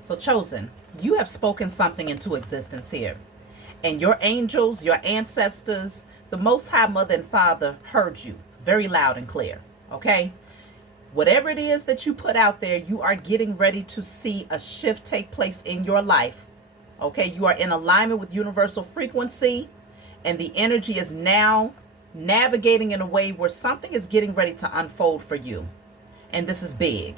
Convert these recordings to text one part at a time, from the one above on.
So, chosen, you have spoken something into existence here. And your angels, your ancestors, the Most High Mother and Father heard you very loud and clear. Okay? Whatever it is that you put out there, you are getting ready to see a shift take place in your life. Okay? You are in alignment with universal frequency, and the energy is now navigating in a way where something is getting ready to unfold for you. And this is big.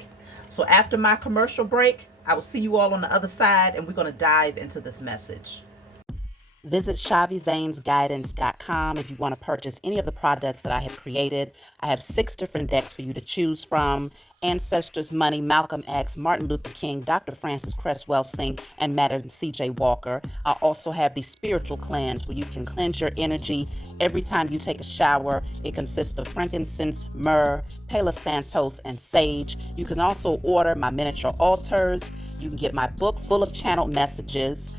So after my commercial break, I will see you all on the other side, and we're going to dive into this message. Visit ShaviZanesGuidance.com if you want to purchase any of the products that I have created. I have 6 different decks for you to choose from: Ancestors Money, Malcolm X, Martin Luther King, Dr. Francis Cress Welsing, and Madam C.J. Walker. I also have the Spiritual Cleanse, where you can cleanse your energy every time you take a shower. It consists of frankincense, myrrh, Palo Santos, and sage. You can also order my miniature altars. You can get my book full of channeled messages,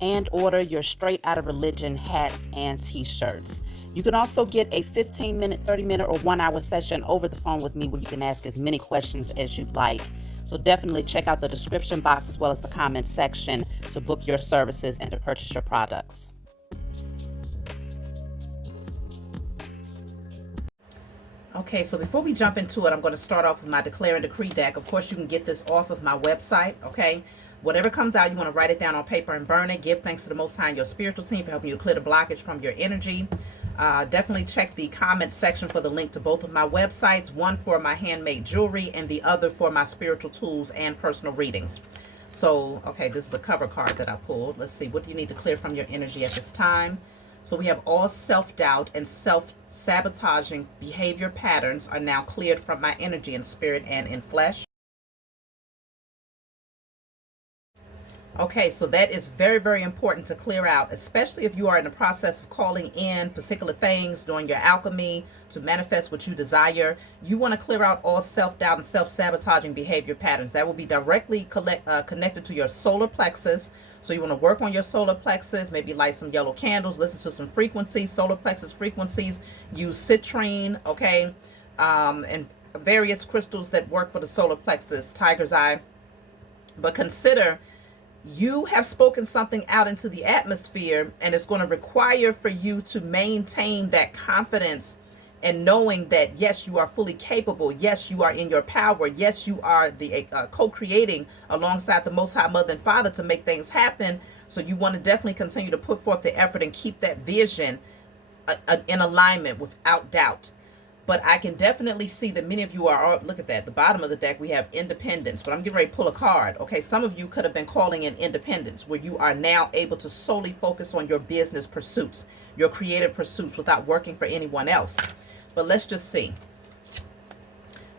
and order your Straight Outta Religion hats and t-shirts. You can also get a 15-minute, 30-minute, or 1-hour session over the phone with me, where you can ask as many questions as you'd like. So definitely check out the description box as well as the comment section to book your services and to purchase your products. Okay, so before we jump into it, I'm going to start off with my Declare and Decree deck. Of course, you can get this off of my website, okay? Whatever comes out, you want to write it down on paper and burn it. Give thanks to the Most High and your spiritual team for helping you clear the blockage from your energy. Definitely check the comment section for the link to both of my websites, one for my handmade jewelry and the other for my spiritual tools and personal readings. So, okay, this is the cover card that I pulled. Let's see, what do you need to clear from your energy at this time? So we have all self-doubt and self-sabotaging behavior patterns are now cleared from my energy in spirit and in flesh. Okay, so that is very, very important to clear out, especially if you are in the process of calling in particular things, doing your alchemy to manifest what you desire. You want to clear out all self-doubt and self-sabotaging behavior patterns. That will be directly connected to your solar plexus. So you want to work on your solar plexus, maybe light some yellow candles, listen to some frequencies, solar plexus frequencies, use citrine, okay, and various crystals that work for the solar plexus, tiger's eye. But consider, you have spoken something out into the atmosphere, and it's going to require for you to maintain that confidence and knowing that, yes, you are fully capable. Yes, you are in your power. Yes, you are the co-creating alongside the Most High Mother and Father to make things happen. So you want to definitely continue to put forth the effort and keep that vision in alignment without doubt. But I can definitely see that many of you are, look at that, the bottom of the deck, we have independence. But I'm getting ready to pull a card. Okay, some of you could have been calling in independence, where you are now able to solely focus on your business pursuits, your creative pursuits, without working for anyone else. But let's just see.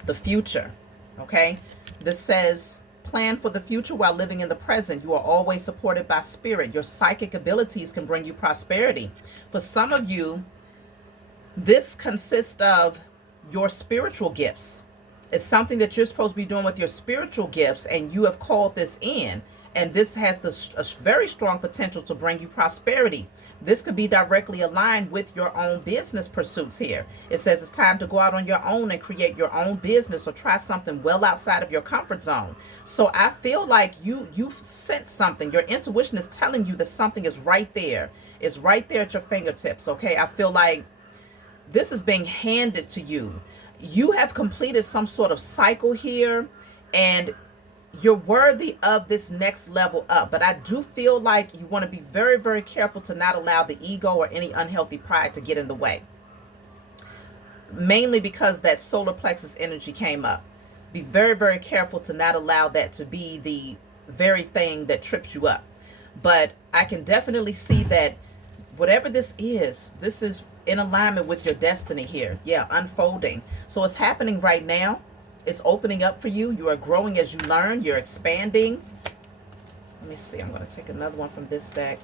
The future, okay? This says, plan for the future while living in the present. You are always supported by spirit. Your psychic abilities can bring you prosperity. For some of you, this consists of your spiritual gifts. It's something that you're supposed to be doing with your spiritual gifts, and you have called this in. And this has a very strong potential to bring you prosperity. This could be directly aligned with your own business pursuits here. It says it's time to go out on your own and create your own business, or try something well outside of your comfort zone. So I feel like you've sensed something. Your intuition is telling you that something is right there. It's right there at your fingertips, okay? I feel like this is being handed to you. You have completed some sort of cycle here, and you're worthy of this next level up. But I do feel like you want to be very, very careful to not allow the ego or any unhealthy pride to get in the way. Mainly because that solar plexus energy came up. Be very, very careful to not allow that to be the very thing that trips you up. But I can definitely see that whatever this is in alignment with your destiny here. Yeah, unfolding. So it's happening right now. It's opening up for you. You are growing as you learn. You're expanding. Let me see. I'm going to take another one from this deck.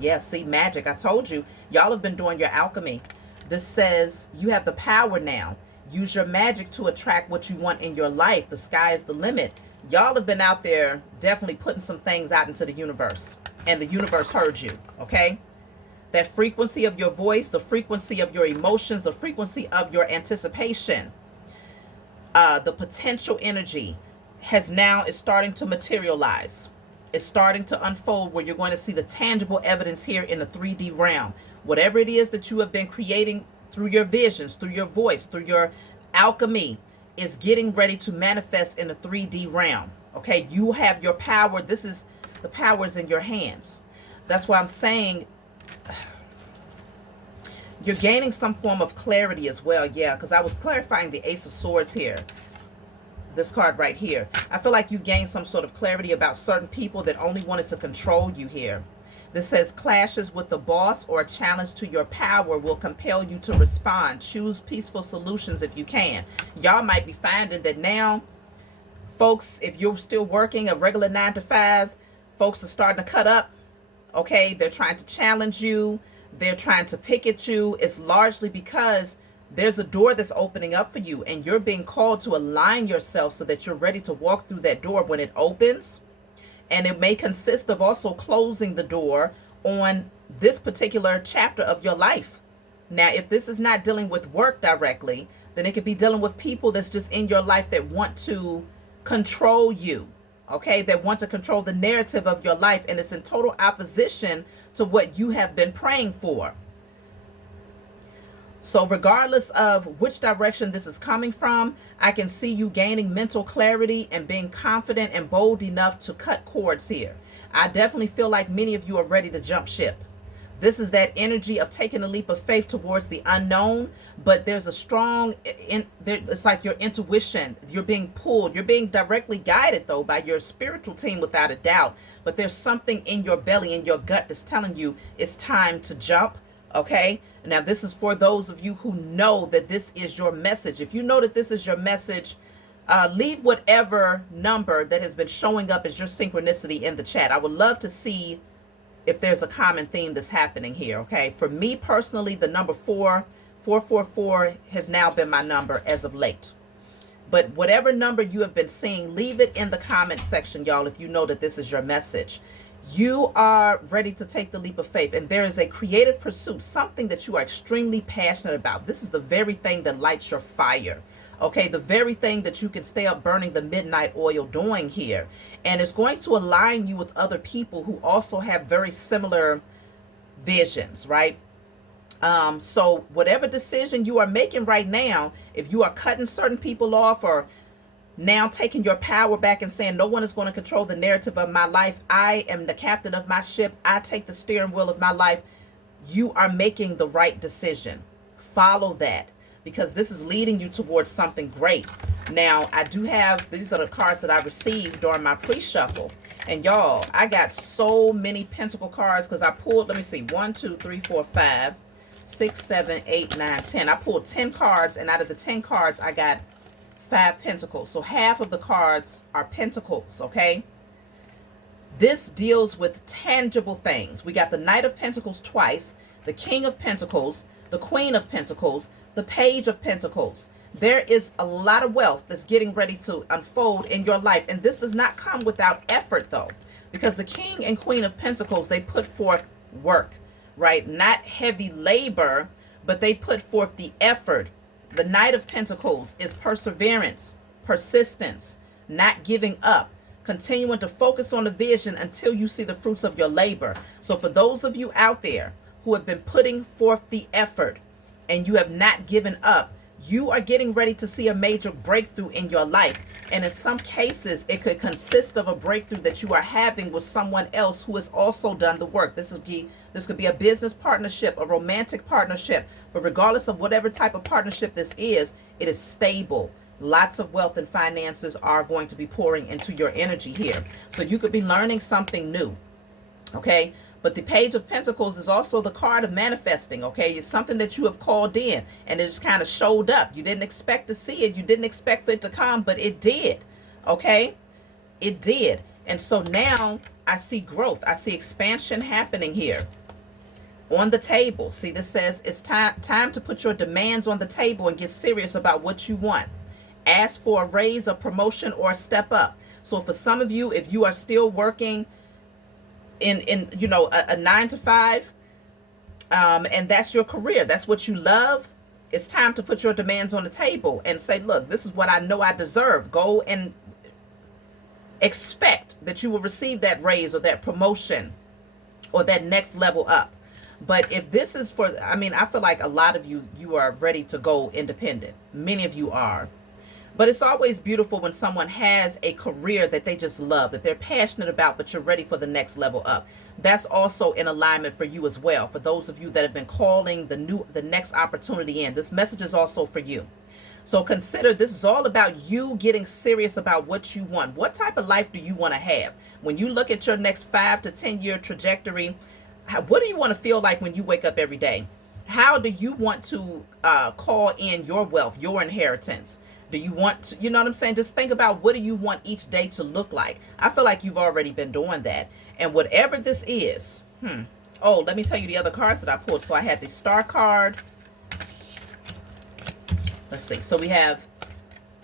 Yeah, see, magic. I told you. Y'all have been doing your alchemy. This says you have the power now. Use your magic to attract what you want in your life. The sky is the limit. Y'all have been out there definitely putting some things out into the universe. And the universe heard you, okay? That frequency of your voice, the frequency of your emotions, the frequency of your anticipation, the potential energy, is starting to materialize. It's starting to unfold where you're going to see the tangible evidence here in the 3D realm. Whatever it is that you have been creating through your visions, through your voice, through your alchemy, is getting ready to manifest in the 3D realm. Okay, you have your power. This is the powers in your hands. That's why I'm saying you're gaining some form of clarity as well. Yeah, because I was clarifying the Ace of Swords here. This card right here. I feel like you've gained some sort of clarity about certain people that only wanted to control you here. This says clashes with the boss or a challenge to your power will compel you to respond. Choose peaceful solutions if you can. Y'all might be finding that now, folks, if you're still working a regular 9 to 5, folks are starting to cut up. Okay, they're trying to challenge you. They're trying to pick at you. It's largely because there's a door that's opening up for you, and you're being called to align yourself so that you're ready to walk through that door when it opens. And it may consist of also closing the door on this particular chapter of your life. Now, if this is not dealing with work directly, then it could be dealing with people that's just in your life that want to control you, okay, that want to control the narrative of your life, and it's in total opposition to what you have been praying for. So regardless of which direction this is coming from, I can see you gaining mental clarity and being confident and bold enough to cut cords here. I definitely feel like many of you are ready to jump ship. This is that energy of taking a leap of faith towards the unknown, but there's a strong, it's like your intuition, you're being pulled, you're being directly guided though by your spiritual team without a doubt, but there's something in your belly, in your gut that's telling you it's time to jump. Okay, now this is for those of you who know that this is your message. If you know that this is your message, leave whatever number that has been showing up as your synchronicity in the chat. I would love to see if there's a common theme that's happening here. Okay, for me personally, the number 444 has now been my number as of late. But whatever number you have been seeing, leave it in the comment section, y'all, if you know that this is your message. You are ready to take the leap of faith, and there is a creative pursuit, something that you are extremely passionate about. This is the very thing that lights your fire. Okay, the very thing that you can stay up burning the midnight oil doing here. And it's going to align you with other people who also have very similar visions, right? So whatever decision you are making right now, if you are cutting certain people off or now taking your power back and saying no one is going to control the narrative of my life, I am the captain of my ship, I take the steering wheel of my life, you are making the right decision. Follow that, because this is leading you towards something great. Now, I do have, these are the cards that I received during my pre-shuffle. And y'all, I got so many Pentacle cards because I pulled, let me see, 1, 2, 3, 4, 5, 6, 7, 8, 9, 10. I pulled 10 cards, and out of the 10 cards, I got 5 Pentacles. So half of the cards are Pentacles, okay? This deals with tangible things. We got the Knight of Pentacles twice, the King of Pentacles, the Queen of Pentacles, the Page of Pentacles. There is a lot of wealth that's getting ready to unfold in your life. And this does not come without effort, though, because the King and Queen of Pentacles, they put forth work, right? Not heavy labor, but they put forth the effort. The Knight of Pentacles is perseverance, persistence, not giving up, continuing to focus on the vision until you see the fruits of your labor. So for those of you out there who have been putting forth the effort and you have not given up, you are getting ready to see a major breakthrough in your life. And in some cases, it could consist of a breakthrough that you are having with someone else who has also done the work. This could be a business partnership, a romantic partnership, but regardless of whatever type of partnership this is, it is stable. Lots of wealth and finances are going to be pouring into your energy here. So you could be learning something new, okay? But the Page of Pentacles is also the card of manifesting, okay? It's something that you have called in, and it just kind of showed up. You didn't expect to see it. You didn't expect for it to come, but it did, okay? It did. And so now I see growth. I see expansion happening here on the table. See, this says it's time to put your demands on the table and get serious about what you want. Ask for a raise, a promotion, or a step up. So for some of you, if you are still working in you know, a 9 to 5, and that's your career, that's what you love, it's time to put your demands on the table and say, look, this is what I know I deserve. Go and expect that you will receive that raise or that promotion or that next level up. But if this is for, I mean, I feel like a lot of you are ready to go independent. Many of you are. But it's always beautiful when someone has a career that they just love, that they're passionate about, but you're ready for the next level up. That's also in alignment for you as well. For those of you that have been calling the next opportunity in, this message is also for you. So consider, this is all about you getting serious about what you want. What type of life do you want to have? When you look at your next 5 to 10 year trajectory, what do you want to feel like when you wake up every day? How do you want to call in your wealth, your inheritance? Do you want to, you know what I'm saying? Just think about, what do you want each day to look like? I feel like you've already been doing that. And whatever this is, oh, let me tell you the other cards that I pulled. So I had the Star card. Let's see. So we have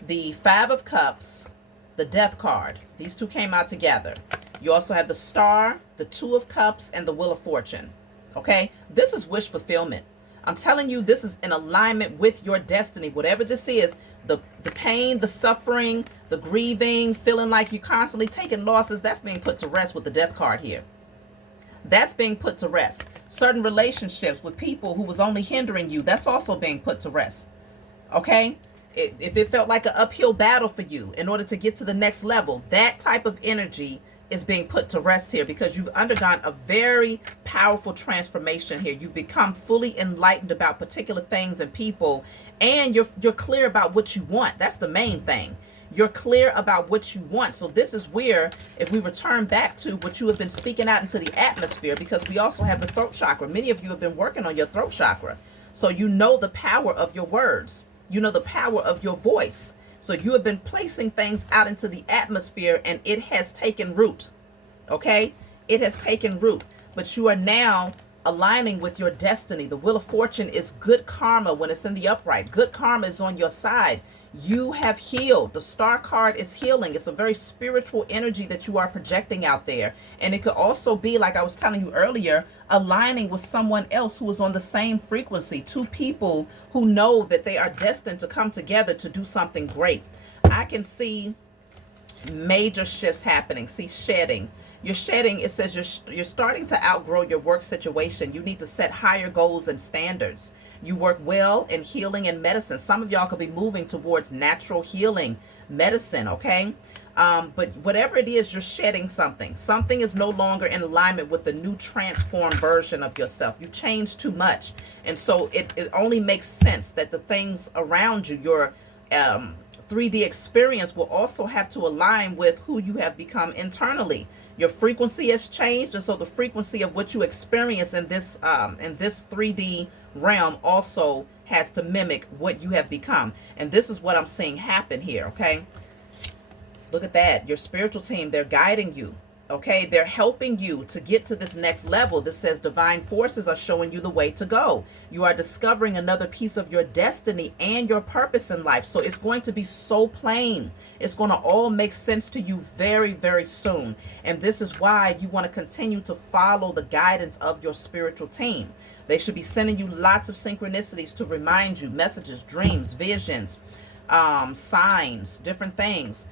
the 5 of Cups, the Death card. These two came out together. You also have the Star, the 2 of Cups, and the Wheel of Fortune. Okay? This is wish fulfillment. I'm telling you, this is in alignment with your destiny. Whatever this is, the pain, the suffering, the grieving, feeling like you're constantly taking losses, that's being put to rest with the Death card here. That's being put to rest. Certain relationships with people who was only hindering you, that's also being put to rest. Okay? If it felt like an uphill battle for you in order to get to the next level, that type of energy is being put to rest here, because you've undergone a very powerful transformation here. You've become fully enlightened about particular things and people, and you're clear about what you want. That's the main thing. You're clear about what you want. So this is where, if we return back to what you have been speaking out into the atmosphere, because we also have the throat chakra. Many of you have been working on your throat chakra. So you know the power of your words. You know the power of your voice. So you have been placing things out into the atmosphere, and it has taken root. Okay? It has taken root. But you are now aligning with your destiny. The Wheel of Fortune is good karma when it's in the upright. Good karma is on your side. You have healed. The Star card is healing. It's a very spiritual energy that you are projecting out there. And it could also be, like I was telling you earlier, aligning with someone else who is on the same frequency. 2 people who know that they are destined to come together to do something great. I can see major shifts happening. See, shedding. You're shedding. It says you're starting to outgrow your work situation. You need to set higher goals and standards. You work well in healing and medicine. Some of y'all could be moving towards natural healing medicine, okay? But whatever it is, you're shedding something. Something is no longer in alignment with the new transformed version of yourself. You changed too much. And so it only makes sense that the things around you, your 3D experience, will also have to align with who you have become internally. Your frequency has changed, and so the frequency of what you experience in this 3D realm also has to mimic what you have become. And this is what I'm seeing happen here, okay? Look at that. Your spiritual team, they're guiding you, okay? They're helping you to get to this next level. This says divine forces are showing you the way to go. You are discovering another piece of your destiny and your purpose in life. So it's going to be so plain. It's going to all make sense to you very, very soon. And this is why you want to continue to follow the guidance of your spiritual team. They should be sending you lots of synchronicities to remind you, messages, dreams, visions, signs, different things.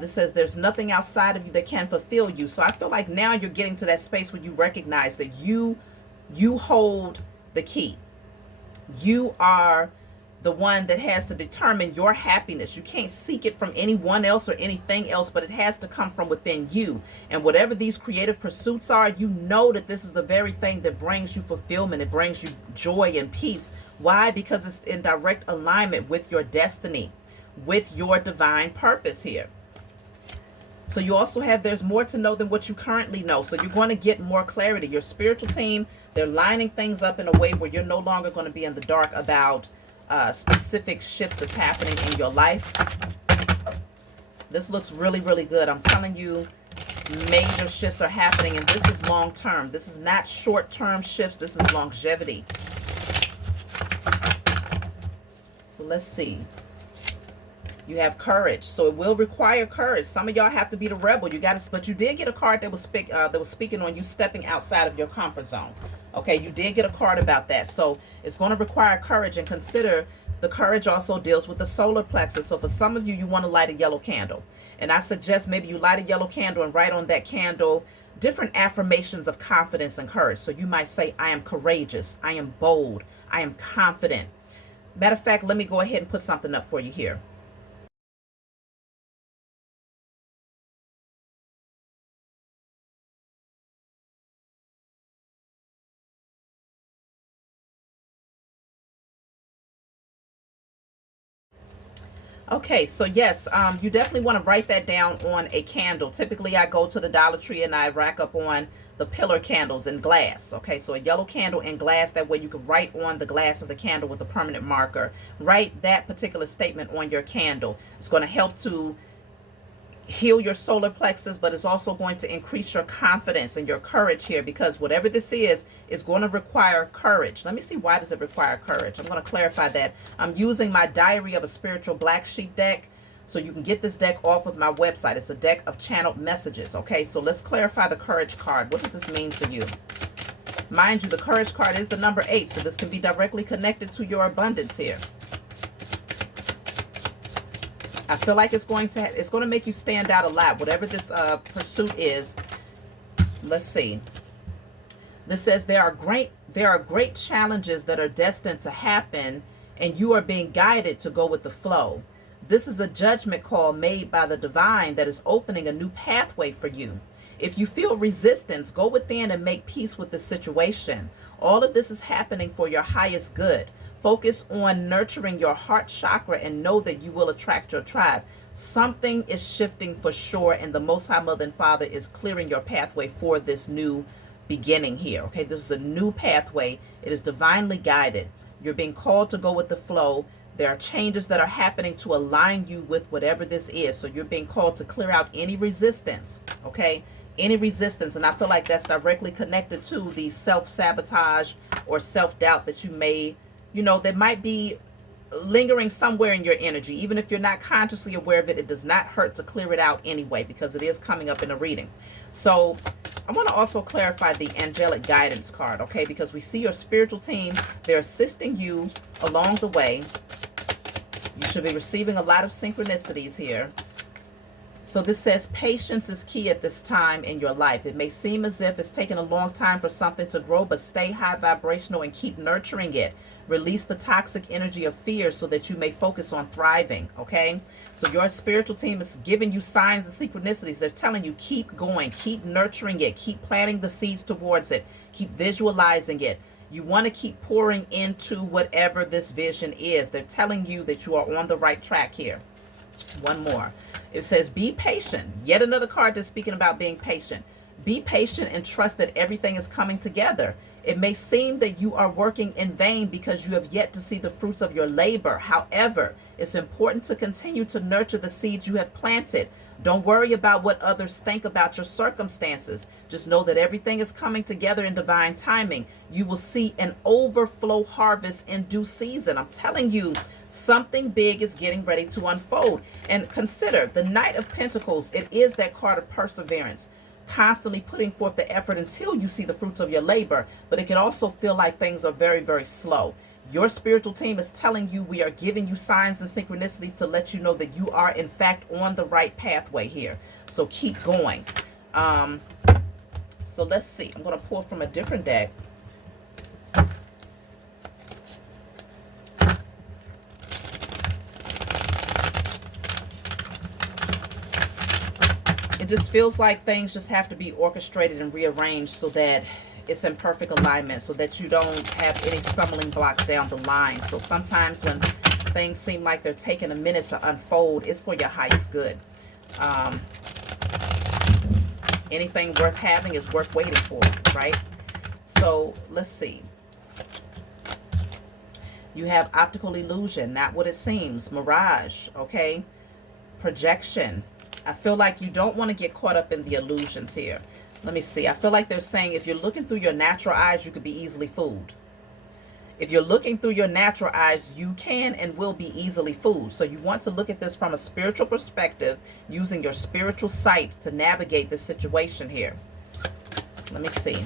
This says there's nothing outside of you that can fulfill you. So I feel like now you're getting to that space where you recognize that you hold the key. You are the one that has to determine your happiness. You can't seek it from anyone else or anything else, but it has to come from within you. And whatever these creative pursuits are, you know that this is the very thing that brings you fulfillment. It brings you joy and peace. Why? Because it's in direct alignment with your destiny, with your divine purpose here. So you also have, there's more to know than what you currently know. So you're going to get more clarity. Your spiritual team, they're lining things up in a way where you're no longer going to be in the dark about specific shifts that's happening in your life. This looks really, really good. I'm telling you, major shifts are happening, and this is long term. This is not short term shifts. This is longevity. So let's see. You have courage, so it will require courage. Some of y'all have to be the rebel. You got to, but you did get a card that was speaking on you stepping outside of your comfort zone. Okay, you did get a card about that. So it's going to require courage, and consider The courage also deals with the solar plexus. So for some of you, you want to light a yellow candle. And I suggest maybe you light a yellow candle and write on that candle different affirmations of confidence and courage. So you might say, I am courageous, I am bold, I am confident. Matter of fact, let me go ahead and put something up for you here. Okay, so yes, you definitely want to write that down on a candle. Typically, I go to the Dollar Tree and I rack up on the pillar candles in glass. Okay, so a yellow candle in glass. That way you can write on the glass of the candle with a permanent marker. Write that particular statement on your candle. It's going to help to heal your solar plexus, but it's also going to increase your confidence and your courage here, because whatever this is going to require courage. Let me see, why does it require courage? I'm going to clarify that. I'm using my Diary of a Spiritual Black Sheep deck, so you can get this deck off of my website. It's a deck of channeled messages. Okay, so let's clarify the courage card. What does this mean for you? Mind you, the courage card is the number 8, so this can be directly connected to your abundance here. I feel like it's going to make you stand out a lot, whatever this pursuit is. Let's see. This says there are great challenges that are destined to happen, and you are being guided to go with the flow. This is a judgment call made by the divine that is opening a new pathway for you. If you feel resistance, go within and make peace with the situation. All of this is happening for your highest good. Focus on nurturing your heart chakra and know that you will attract your tribe. Something is shifting for sure, and the Most High Mother and Father is clearing your pathway for this new beginning here. Okay, this is a new pathway. It is divinely guided. You're being called to go with the flow. There are changes that are happening to align you with whatever this is. So you're being called to clear out any resistance. Okay, any resistance. And I feel like that's directly connected to the self-sabotage or self-doubt that you may, that might be lingering somewhere in your energy. Even if you're not consciously aware of it, it does not hurt to clear it out anyway, because it is coming up in a reading. So I want to also clarify the angelic guidance card, okay? Because we see your spiritual team, they're assisting you along the way. You should be receiving a lot of synchronicities here. So this says patience is key at this time in your life. It may seem as if it's taken a long time for something to grow, but stay high vibrational and keep nurturing it. Release the toxic energy of fear so that you may focus on thriving, okay? So your spiritual team is giving you signs and synchronicities. They're telling you keep going, keep nurturing it, keep planting the seeds towards it, keep visualizing it. You want to keep pouring into whatever this vision is. They're telling you that you are on the right track here. One more. It says, be patient. Yet another card that's speaking about being patient. Be patient and trust that everything is coming together. It may seem that you are working in vain because you have yet to see the fruits of your labor. However, it's important to continue to nurture the seeds you have planted. Don't worry about what others think about your circumstances. Just know that everything is coming together in divine timing. You will see an overflow harvest in due season. I'm telling you, something big is getting ready to unfold. And consider the Knight of Pentacles. It is that card of perseverance, constantly putting forth the effort until you see the fruits of your labor. But it can also feel like things are very, very slow. Your spiritual team is telling you, we are giving you signs and synchronicities to let you know that you are in fact on the right pathway here. So keep going. So let's see. I'm going to pull from a different deck. It just feels like things just have to be orchestrated and rearranged so that it's in perfect alignment, so that you don't have any stumbling blocks down the line. So sometimes when things seem like they're taking a minute to unfold, it's for your highest good. Anything worth having is worth waiting for, right? So let's see. You have optical illusion, not what it seems, mirage, okay? Projection. I feel like you don't want to get caught up in the illusions here. Let me see. I feel like they're saying if you're looking through your natural eyes, you could be easily fooled. If you're looking through your natural eyes, you can and will be easily fooled. So you want to look at this from a spiritual perspective, using your spiritual sight to navigate the situation here. Let me see.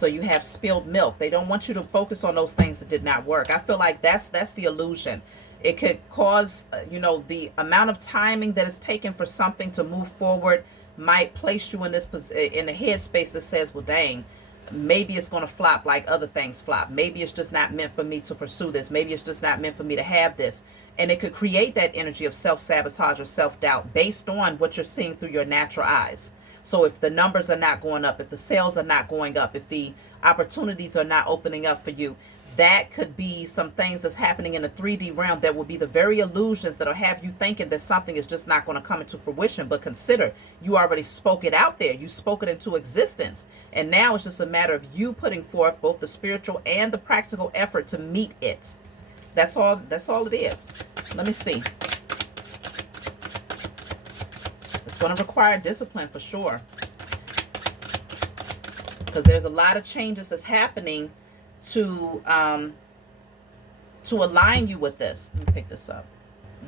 So you have spilled milk. They don't want you to focus on those things that did not work. I feel like that's the illusion. It could cause, the amount of timing that is taken for something to move forward might place you in this in a headspace that says, well, dang, maybe it's going to flop like other things flop. Maybe it's just not meant for me to pursue this. Maybe it's just not meant for me to have this. And it could create that energy of self-sabotage or self-doubt based on what you're seeing through your natural eyes. So if the numbers are not going up, if the sales are not going up, if the opportunities are not opening up for you, that could be some things that's happening in the 3D realm that will be the very illusions that'll have you thinking that something is just not going to come into fruition. But consider, you already spoke it out there. You spoke it into existence. And now it's just a matter of you putting forth both the spiritual and the practical effort to meet it. That's all it is. Let me see. It's going to require discipline for sure. Because there's a lot of changes that's happening to align you with this. Let me pick this up.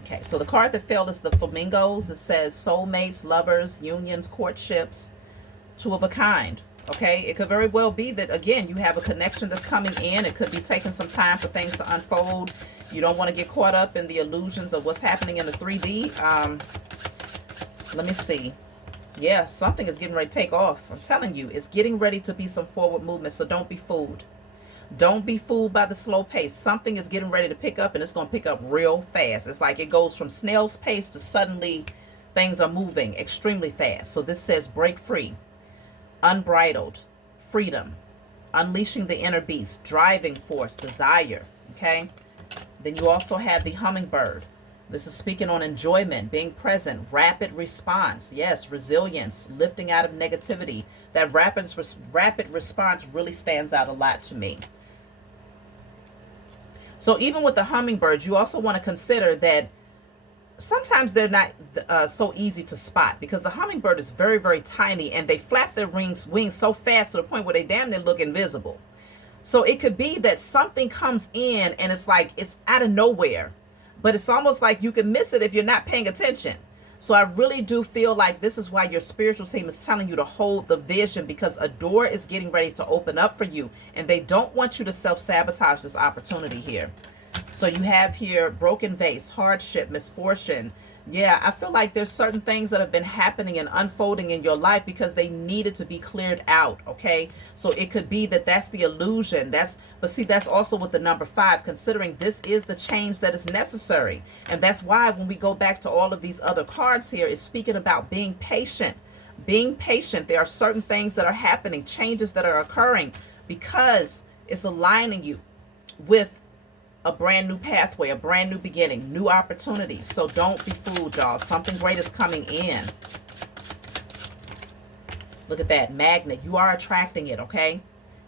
Okay, so the card that failed is the flamingos. It says soulmates, lovers, unions, courtships, two of a kind. Okay, it could very well be that, again, you have a connection that's coming in. It could be taking some time for things to unfold. You don't want to get caught up in the illusions of what's happening in the 3D. Let me see. Yeah, something is getting ready to take off. I'm telling you, it's getting ready to be some forward movement, so don't be fooled. Don't be fooled by the slow pace. Something is getting ready to pick up, and it's going to pick up real fast. It's like it goes from snail's pace to suddenly things are moving extremely fast. So this says break free, unbridled, freedom, unleashing the inner beast, driving force, desire. Okay. Then you also have the hummingbird. This is speaking on enjoyment, being present, rapid response. Yes, resilience, lifting out of negativity. That rapid response really stands out a lot to me. So even with the hummingbirds, you also want to consider that sometimes they're not so easy to spot, because the hummingbird is very, very tiny, and they flap their wings so fast to the point where they damn near look invisible. So it could be that something comes in and it's like it's out of nowhere, but it's almost like you can miss it if you're not paying attention. So I really do feel like this is why your spiritual team is telling you to hold the vision, because a door is getting ready to open up for you, and they don't want you to self-sabotage this opportunity here. So you have here broken vase, hardship, misfortune. Yeah, I feel like there's certain things that have been happening and unfolding in your life because they needed to be cleared out, okay? So it could be that that's the illusion. But see, that's also with the number 5, considering this is the change that is necessary. And that's why when we go back to all of these other cards here, it's speaking about being patient. Being patient. There are certain things that are happening, changes that are occurring, because it's aligning you with a brand new pathway, a brand new beginning, new opportunities. So don't be fooled, y'all. Something great is coming in. Look at that magnet. You are attracting it, okay?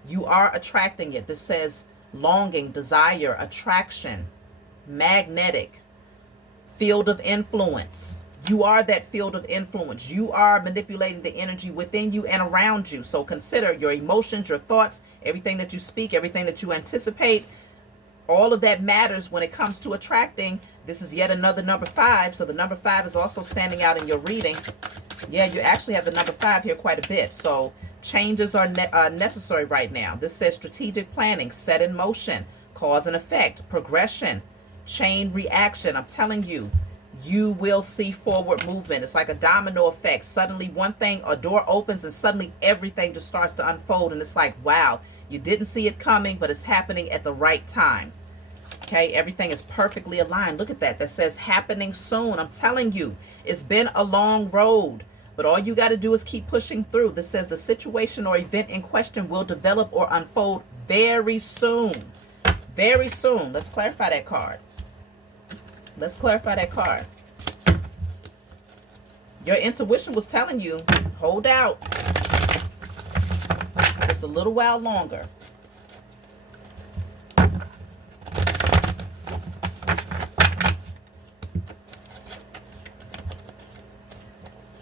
You are attracting it. This says longing, desire, attraction, magnetic, field of influence. You are that field of influence. You are manipulating the energy within you and around you. So consider your emotions, your thoughts, everything that you speak, everything that you anticipate. All of that matters when it comes to attracting. This is yet another number 5. So the number 5 is also standing out in your reading. Yeah, you actually have the number 5 here quite a bit. So changes are necessary right now. This says strategic planning, set in motion, cause and effect, progression, chain reaction. I'm telling you, you will see forward movement. It's like a domino effect. Suddenly one thing, a door opens, and suddenly everything just starts to unfold. And it's like, wow. You didn't see it coming, but it's happening at the right time. Okay, everything is perfectly aligned. Look at that. That says happening soon. I'm telling you, it's been a long road, but all you got to do is keep pushing through. This says the situation or event in question will develop or unfold very soon. Very soon. Let's clarify that card. Let's clarify that card. Your intuition was telling you, hold out. Just a little while longer.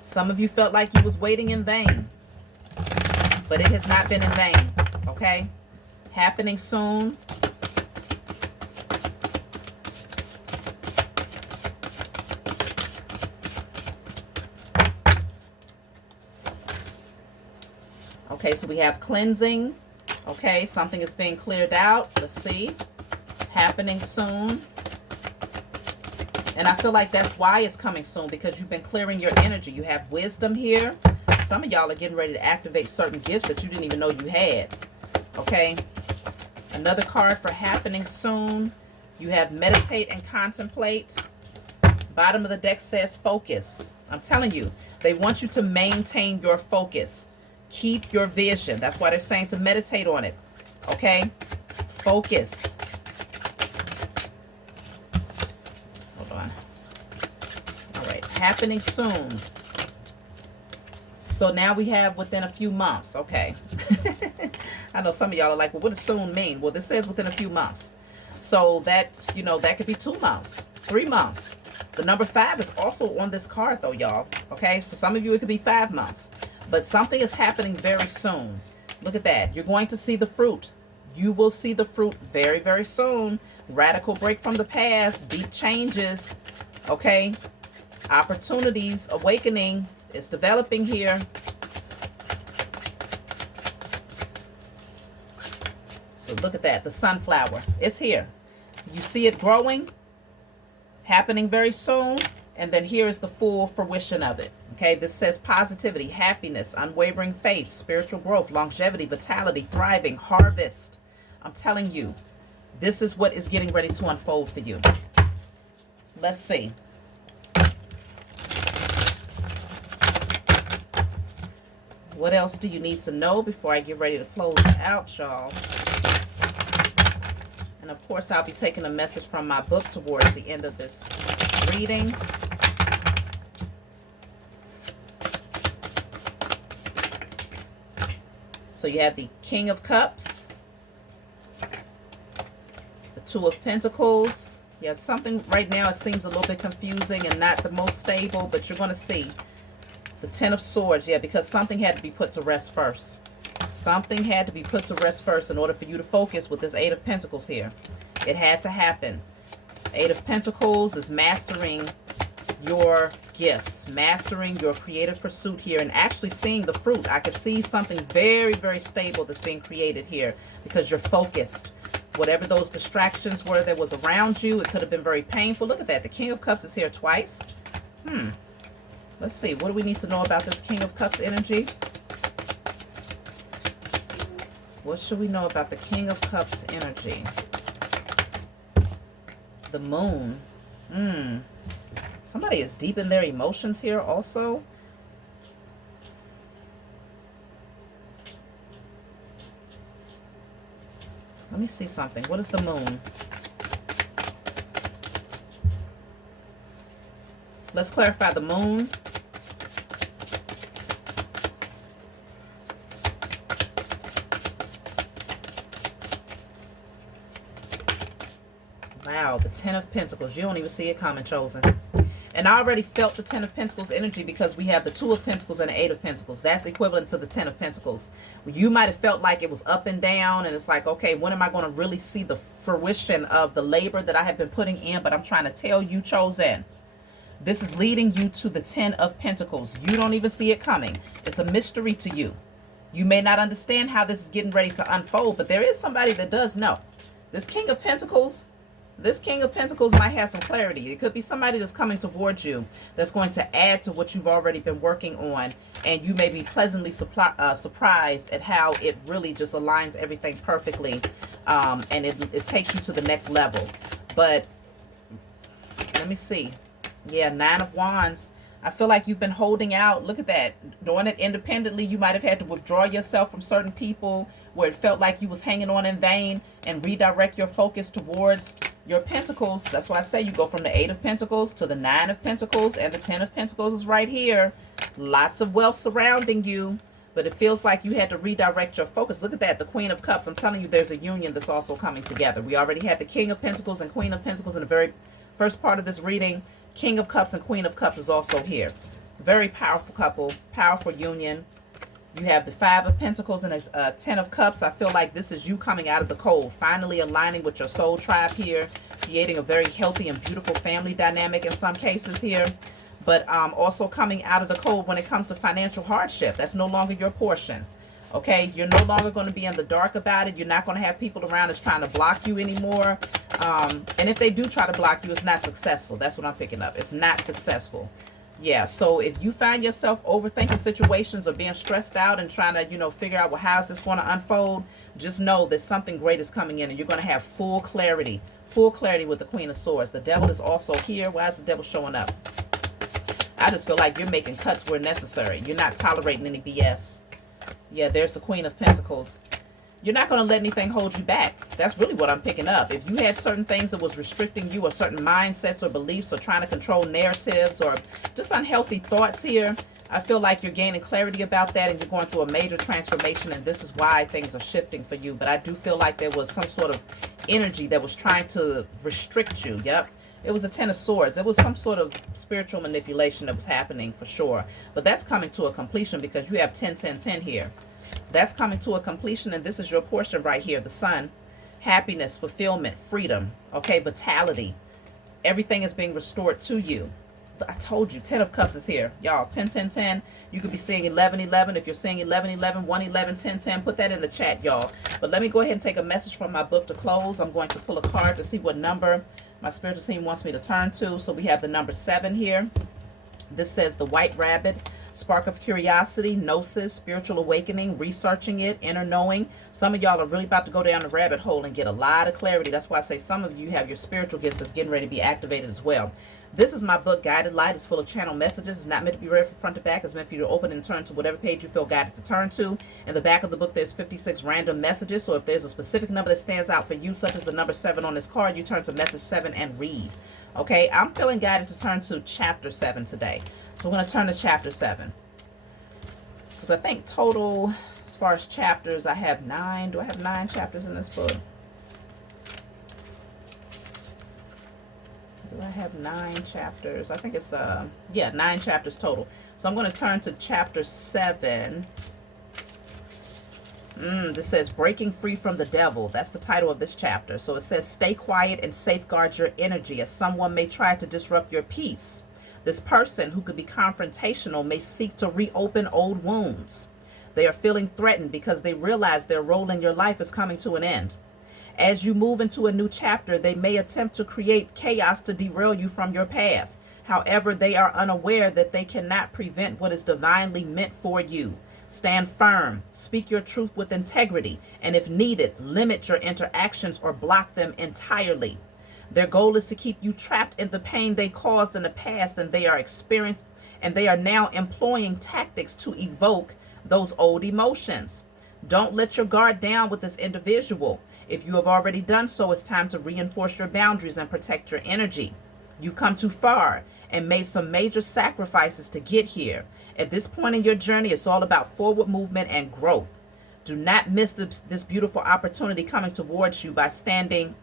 Some of you felt like you was waiting in vain, but it has not been in vain, okay? Happening soon. Okay, so we have cleansing, Okay, something is being cleared out. Let's see. Happening soon. And I feel like that's why it's coming soon, because you've been clearing your energy. You have wisdom here. Some of y'all are getting ready to activate certain gifts that you didn't even know you had. Okay. Another card for happening soon. You have meditate and contemplate. Bottom of the deck says focus. I'm telling you, they want you to maintain your focus. Keep your vision. That's why they're saying to meditate on it. Okay? Focus. Hold on. All right. Happening soon. So now we have within a few months. Okay. I know some of y'all are like, well, what does soon mean? Well, this says within a few months. So that, you know, that could be 2 months, 3 months. The number 5 is also on this card though, y'all. Okay. For some of you, it could be 5 months. But something is happening very soon. Look at that. You're going to see the fruit. You will see the fruit very, very soon. Radical break from the past. Deep changes. Okay. Opportunities. Awakening is developing here. So look at that. The sunflower. It's here. You see it growing. Happening very soon. And then here is the full fruition of it. Okay, this says positivity, happiness, unwavering faith, spiritual growth, longevity, vitality, thriving, harvest. I'm telling you, this is what is getting ready to unfold for you. Let's see. What else do you need to know before I get ready to close out, y'all? And of course, I'll be taking a message from my book towards the end of this reading. So you have the King of Cups, the Two of Pentacles. Yeah, something right now, it seems a little bit confusing and not the most stable, but you're going to see the Ten of Swords. Yeah, because something had to be put to rest first. Something had to be put to rest first in order for you to focus with this Eight of Pentacles here. It had to happen. Eight of Pentacles is mastering your gifts, mastering your creative pursuit here, and actually seeing the fruit. I could see something very, very stable that's being created here because you're focused. Whatever those distractions were that was around you, it could have been very painful. Look at that. The King of Cups is here twice. Let's see. What do we need to know about this King of Cups energy? What should we know about the King of Cups energy? The Moon. Somebody is deep in their emotions here also. Let me see something. What is the Moon? Let's clarify the Moon. Wow, the Ten of Pentacles. You don't even see it coming, Chosen. And I already felt the Ten of Pentacles energy because we have the Two of Pentacles and the Eight of Pentacles. That's equivalent to the Ten of Pentacles. You might have felt like it was up and down, and it's like, okay, when am I going to really see the fruition of the labor that I have been putting in? But I'm trying to tell you, Chosen, this is leading you to the Ten of Pentacles. You don't even see it coming. It's a mystery to you. You may not understand how this is getting ready to unfold, but there is somebody that does know. This King of Pentacles, this King of Pentacles might have some clarity. It could be somebody that's coming towards you that's going to add to what you've already been working on, and you may be pleasantly surprised at how it really just aligns everything perfectly, and it takes you to the next level. But let me see. Yeah, Nine of Wands. I feel like you've been holding out. Look at that. Doing it independently. You might have had to withdraw yourself from certain people where it felt like you was hanging on in vain, and redirect your focus towards your Pentacles. That's why I say you go from the Eight of Pentacles to the Nine of Pentacles, and the Ten of Pentacles is right here. Lots of wealth surrounding you, but it feels like you had to redirect your focus. Look at that. The Queen of Cups. I'm telling you, there's a union that's also coming together. We already had the King of Pentacles and Queen of Pentacles in the very first part of this reading. King of Cups and Queen of Cups is also here. Very powerful couple, powerful union. You have the Five of Pentacles and a Ten of Cups. I feel like this is you coming out of the cold, finally aligning with your soul tribe here, creating a very healthy and beautiful family dynamic in some cases here, but also coming out of the cold when it comes to financial hardship. That's no longer your portion. Okay, you're no longer going to be in the dark about it. You're not going to have people around that's trying to block you anymore. And if they do try to block you, it's not successful. That's what I'm picking up. It's not successful. Yeah, so if you find yourself overthinking situations or being stressed out and trying to, figure out, well, how's this going to unfold, just know that something great is coming in and you're going to have full clarity with the Queen of Swords. The devil is also here. Why is the devil showing up? I just feel like you're making cuts where necessary. You're not tolerating any BS. Yeah, there's the Queen of Pentacles. You're not going to let anything hold you back. That's really what I'm picking up. If you had certain things that was restricting you, or certain mindsets or beliefs, or trying to control narratives, or just unhealthy thoughts here, I feel like you're gaining clarity about that and you're going through a major transformation, and this is why things are shifting for you. But I do feel like there was some sort of energy that was trying to restrict you. Yep. It was a Ten of Swords. It was some sort of spiritual manipulation that was happening for sure. But that's coming to a completion because you have 10, 10, 10 here. That's coming to a completion, and this is your portion right here. The Sun. Happiness, fulfillment, freedom, okay, vitality. Everything is being restored to you. I told you, 10 of Cups is here. Y'all, 10, 10, 10. You could be seeing 11, 11. If you're seeing 11, 11, 1, 11, 10, 10, put that in the chat, y'all. But let me go ahead and take a message from my book to close. I'm going to pull a card to see what number my spiritual team wants me to turn to. So we have the number 7 here. This says the White Rabbit. Spark of curiosity, gnosis, spiritual awakening, researching it, inner knowing. Some of y'all are really about to go down the rabbit hole and get a lot of clarity. That's why I say some of you have your spiritual gifts that's getting ready to be activated as well. This is my book, Guided Light. It's full of channel messages. It's not meant to be read from front to back. It's meant for you to open and turn to whatever page you feel guided to turn to. In the back of the book, there's 56 random messages. So if there's a specific number that stands out for you, such as the number 7 on this card, you turn to message 7 and read. Okay, I'm feeling guided to turn to chapter 7 today. So we're going to turn to chapter 7. Because I think total, as far as chapters, I have 9. Do I have 9 chapters in this book? Do I have 9 chapters? I think it's, 9 chapters total. So I'm going to turn to chapter 7. This says Breaking Free from the Devil. That's the title of this chapter. So it says, stay quiet and safeguard your energy as someone may try to disrupt your peace. This person, who could be confrontational, may seek to reopen old wounds. They are feeling threatened because they realize their role in your life is coming to an end. As you move into a new chapter, they may attempt to create chaos to derail you from your path. However, they are unaware that they cannot prevent what is divinely meant for you. Stand firm, speak your truth with integrity, and if needed, limit your interactions or block them entirely. Their goal is to keep you trapped in the pain they caused in the past, and they are now employing tactics to evoke those old emotions. Don't let your guard down with this individual. If you have already done so, it's time to reinforce your boundaries and protect your energy. You've come too far and made some major sacrifices to get here. At this point in your journey, it's all about forward movement and growth. Do not miss this beautiful opportunity coming towards you by staying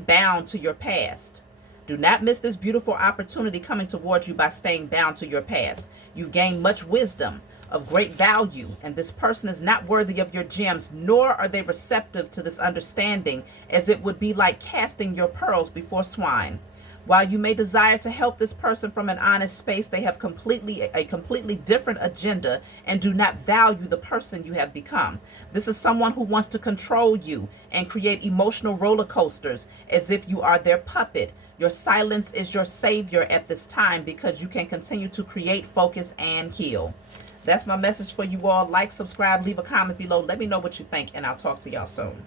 bound to your past. Do not miss this beautiful opportunity coming towards you by staying bound to your past. You've gained much wisdom of great value, and this person is not worthy of your gems, nor are they receptive to this understanding, as it would be like casting your pearls before swine. While you may desire to help this person from an honest space, they have a completely different agenda and do not value the person you have become. This is someone who wants to control you and create emotional roller coasters as if you are their puppet. Your silence is your savior at this time because you can continue to create, focus, and heal. That's my message for you all. Like, subscribe, leave a comment below. Let me know what you think, and I'll talk to y'all soon.